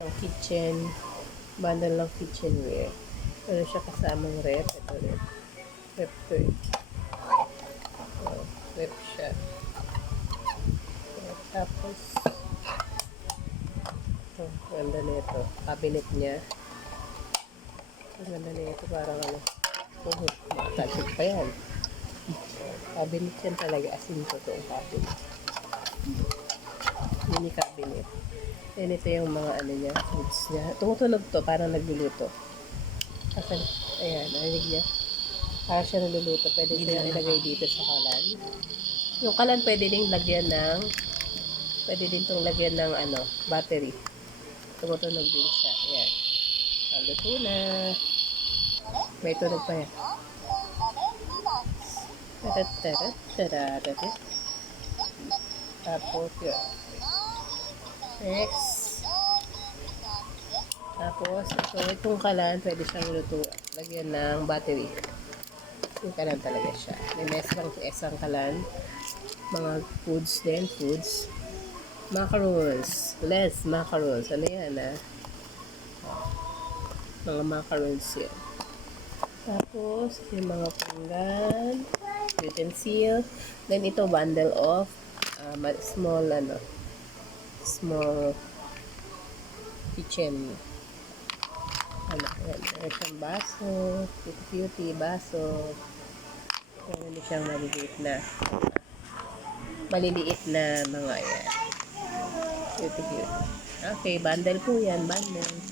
Ang kitchen, bundle ng kitchenware. Meron siya kasamang rep. Ito rep. Rep to eh. Oh, rep siya. Tapos, ito, ganda nito. Cabinet niya. Ang ganda nito, parang ano. Oh, makatagod pa yan. Cabinet yan talaga. As in, totoong cabinet. Mini cabinet. Then, ito yung mga ano niya, foods niya. Tumutunog to, parang nagluluto. Kasi, ayan, narinig niya. Para siya naluluto. Pwede siya ilagay dito sa kalan. Yung kalan pwede din lagyan ng ano, battery. Tumutunog din siya. Ayan. Luto na. May tunog pa yan. Tarat. Tapos yun. Next. Tapos, itong kalan, pwede siyang luto. Lagyan ng battery. Yung kalan talaga siya. May isang kalan. Mga foods din. Macarons. Less macarons. Ano yan, mga macarons yan. Tapos, yung mga pinggan. Utensil. Then, ito, bundle of small kitchen. Yan. Meron siyang baso. Cutie baso. Meron din siyang maliliit na mga yan. Cute. Okay, bundle po yan. Bundle.